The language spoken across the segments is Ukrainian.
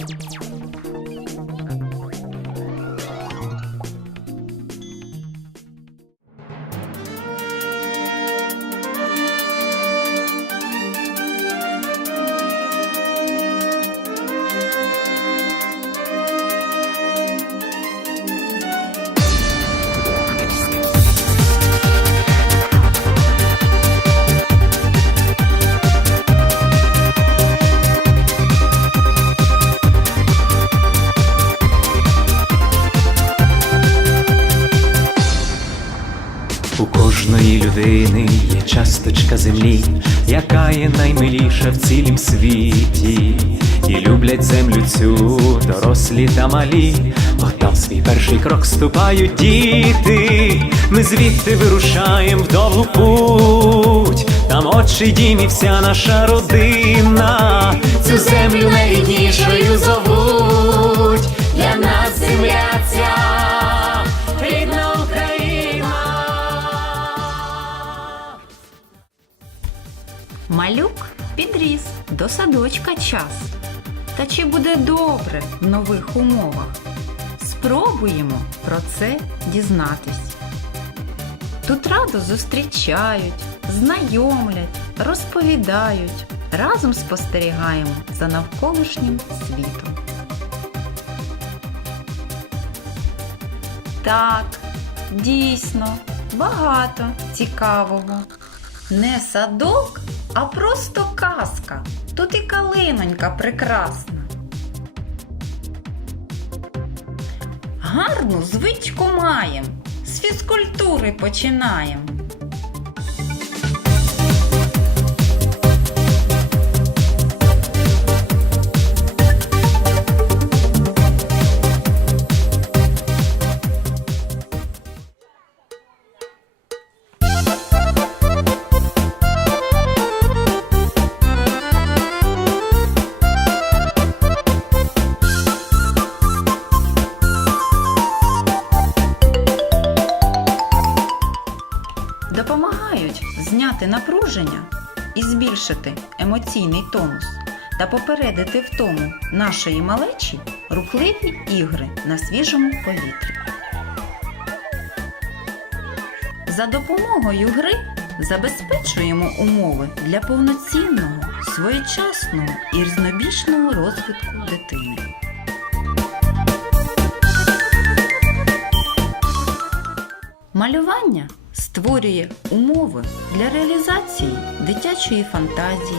うん。Землі, яка є наймиліша в цілім світі. І люблять землю цю дорослі та малі, бо там свій перший крок ступають діти. Ми звідти вирушаємо в довгу путь, там отчий дім і вся наша родина. Цю землю найріднішою зовуть. Для нас Малюк підріс, до садочка час. Та чи буде добре в нових умовах? Спробуємо про це дізнатись. Тут радо зустрічають, знайомлять, розповідають. Разом спостерігаємо за навколишнім світом. Так, дійсно, багато цікавого. Не садок, а просто казка. Тут і калинонька прекрасна. Гарну звичку маєм. З фізкультури починаєм. Зняти напруження і збільшити емоційний тонус та попередити втому нашої малечі рухливі ігри на свіжому повітрі. За допомогою гри забезпечуємо умови для повноцінного, своєчасного і різнобічного розвитку дитини. Малювання створює умови для реалізації дитячої фантазії,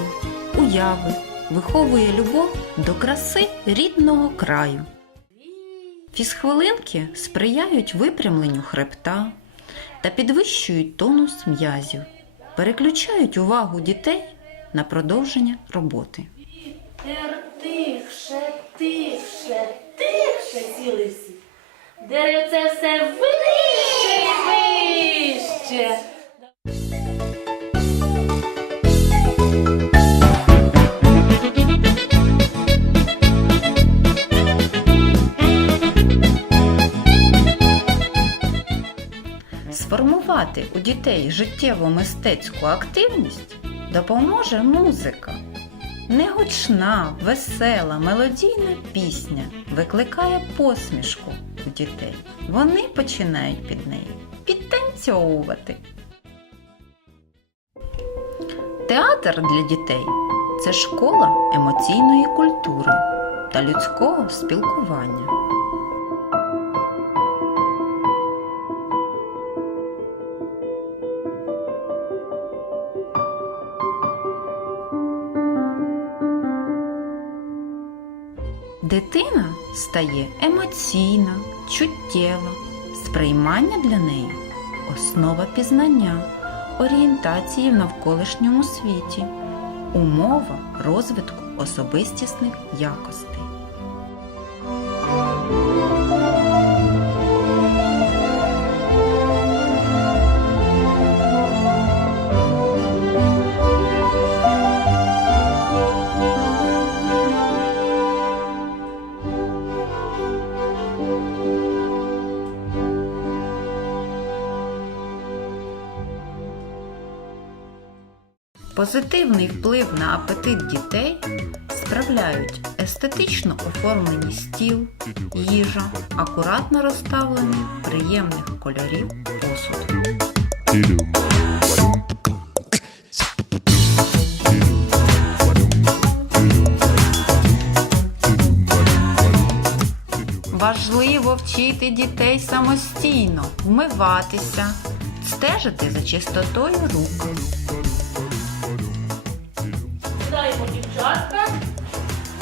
уяви, виховує любов до краси рідного краю. Фізхвилинки сприяють випрямленню хребта та підвищують тонус м'язів, переключають увагу дітей на продовження роботи. Тепер тихше, тихше, тихше сіли всі. Деревце все вище і. Сформувати у дітей життєво мистецьку активність допоможе музика. Негучна, весела, мелодійна пісня викликає посмішку у дітей. Вони починають під нею підтанцьовувати. Театр для дітей це школа емоційної культури та людського спілкування. Дитина стає емоційна, чуттєва, сприймання для неї основа пізнання, орієнтації в навколишньому світі, умова розвитку особистісних якостей. Позитивний вплив на апетит дітей справляють естетично оформлені стіл, їжа, акуратно розставлений приємних кольорів посуд. Важливо вчити дітей самостійно вмиватися, стежити за чистотою рук. Сідаємо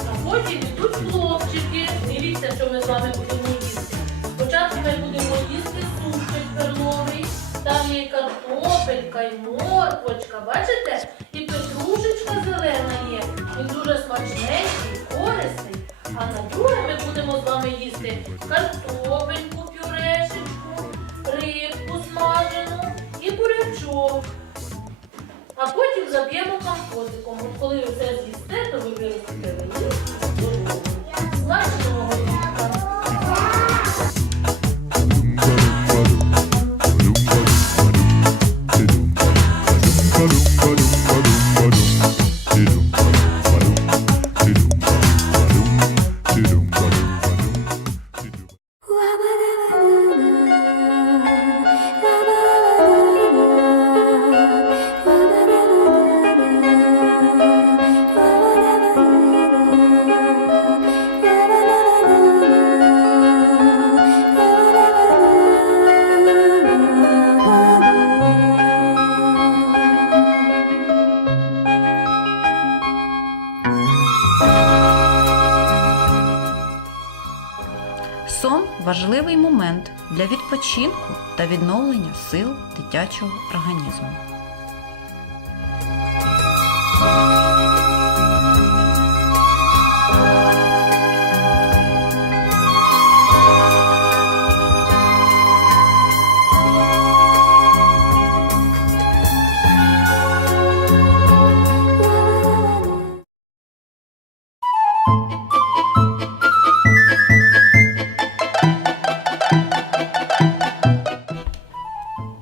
а потім йдуть хлопчики. Дивіться, що ми з вами будемо їсти. Спочатку ми будемо їсти супчик перловий. Там є картопелька, і морквочка, бачите? І петрушечка зелена є. Він дуже смачненький, корисний. А на друге ми будемо з вами їсти картопельку, пюрешечку, рибку смажену і бурячок. А потім заб'ємо компотиком. От коли ви все з'їсте, то ви виростете для відпочинку та відновлення сил дитячого організму.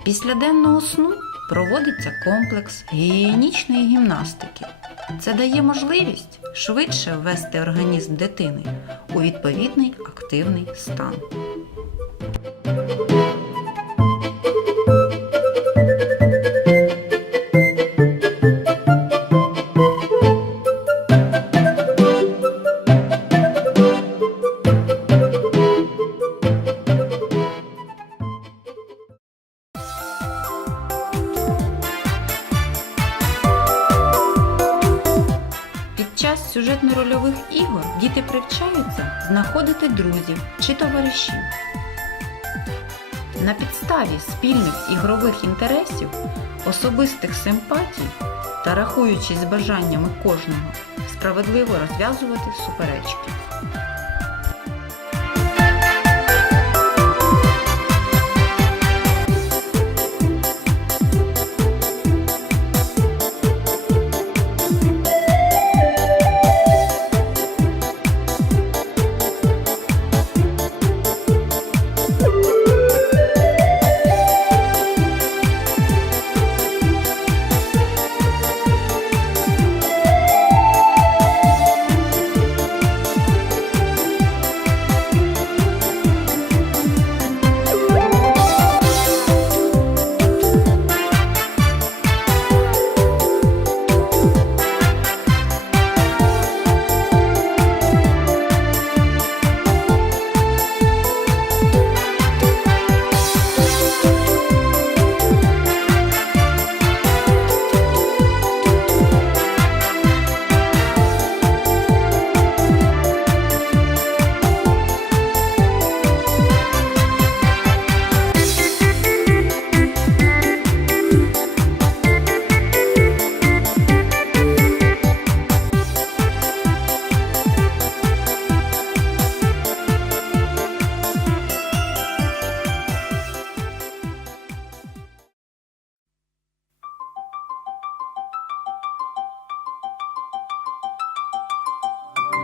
Після денного сну проводиться комплекс гігієнічної гімнастики. Це дає можливість швидше ввести організм дитини у відповідний активний стан. Сюжетно-рольових ігор діти привчаються знаходити друзів чи товаришів. На підставі спільних ігрових інтересів, особистих симпатій та рахуючись бажаннями кожного, справедливо розв'язувати суперечки.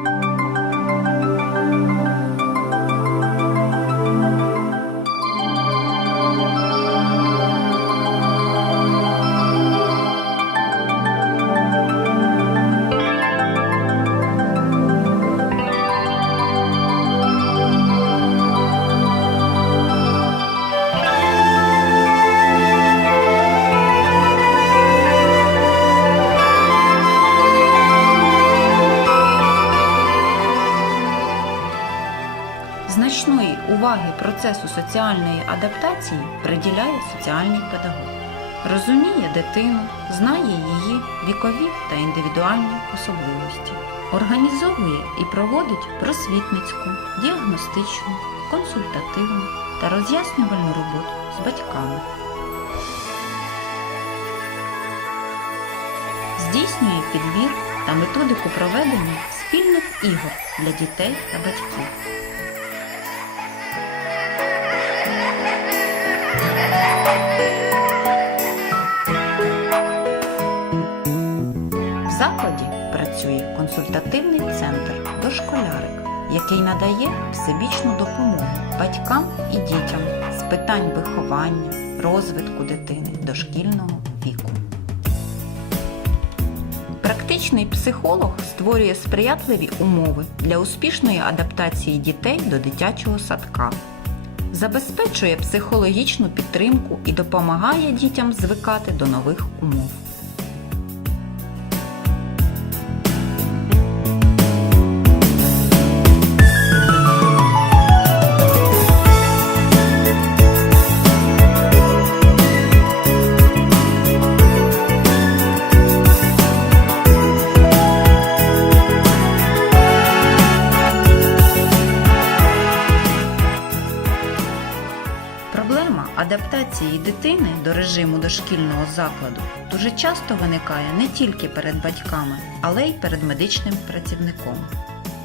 Bye. Процесу соціальної адаптації приділяє соціальний педагог. Розуміє дитину, знає її вікові та індивідуальні особливості, організовує і проводить просвітницьку, діагностичну, консультативну та роз'яснювальну роботу з батьками. Здійснює підбір та методику проведення спільних ігор для дітей та батьків. Закладі працює консультативний центр дошколярик, який надає всебічну допомогу батькам і дітям з питань виховання, розвитку дитини дошкільного віку. Практичний психолог створює сприятливі умови для успішної адаптації дітей до дитячого садка, забезпечує психологічну підтримку і допомагає дітям звикати до нових умов. Адаптації дитини до режиму дошкільного закладу дуже часто виникає не тільки перед батьками, але й перед медичним працівником.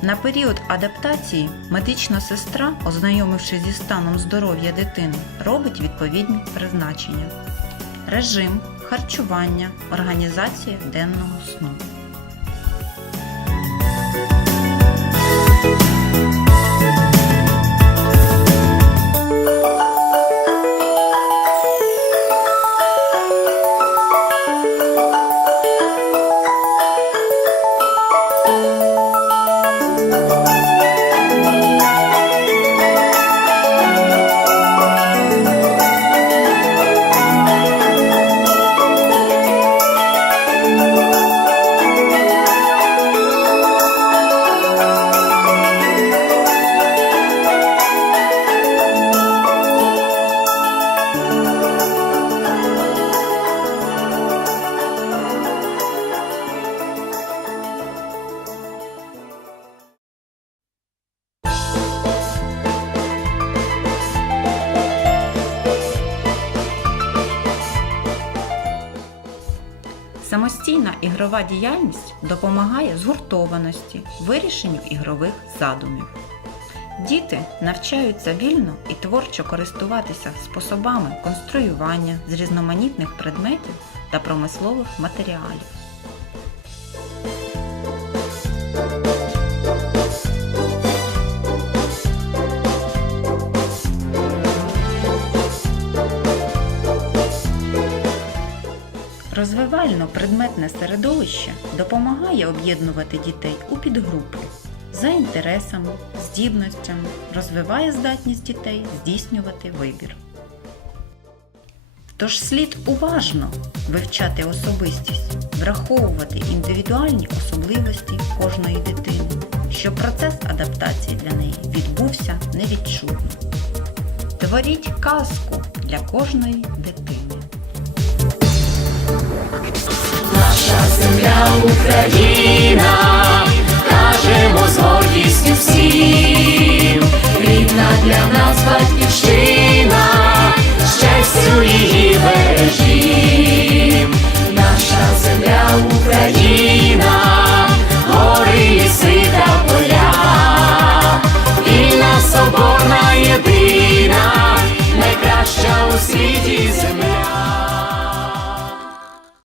На період адаптації медична сестра, ознайомившись зі станом здоров'я дитини, робить відповідні призначення: режим, харчування, організація денного сну. Самостійна ігрова діяльність допомагає згуртованості, вирішенню ігрових задумів. Діти навчаються вільно і творчо користуватися способами конструювання з різноманітних предметів та промислових матеріалів. Розвивально-предметне середовище допомагає об'єднувати дітей у підгрупи за інтересами, здібностями, розвиває здатність дітей здійснювати вибір. Тож слід уважно вивчати особистість, враховувати індивідуальні особливості кожної дитини, щоб процес адаптації для неї відбувся невідчутно. Творіть казку для кожної дитини. Земля Україна,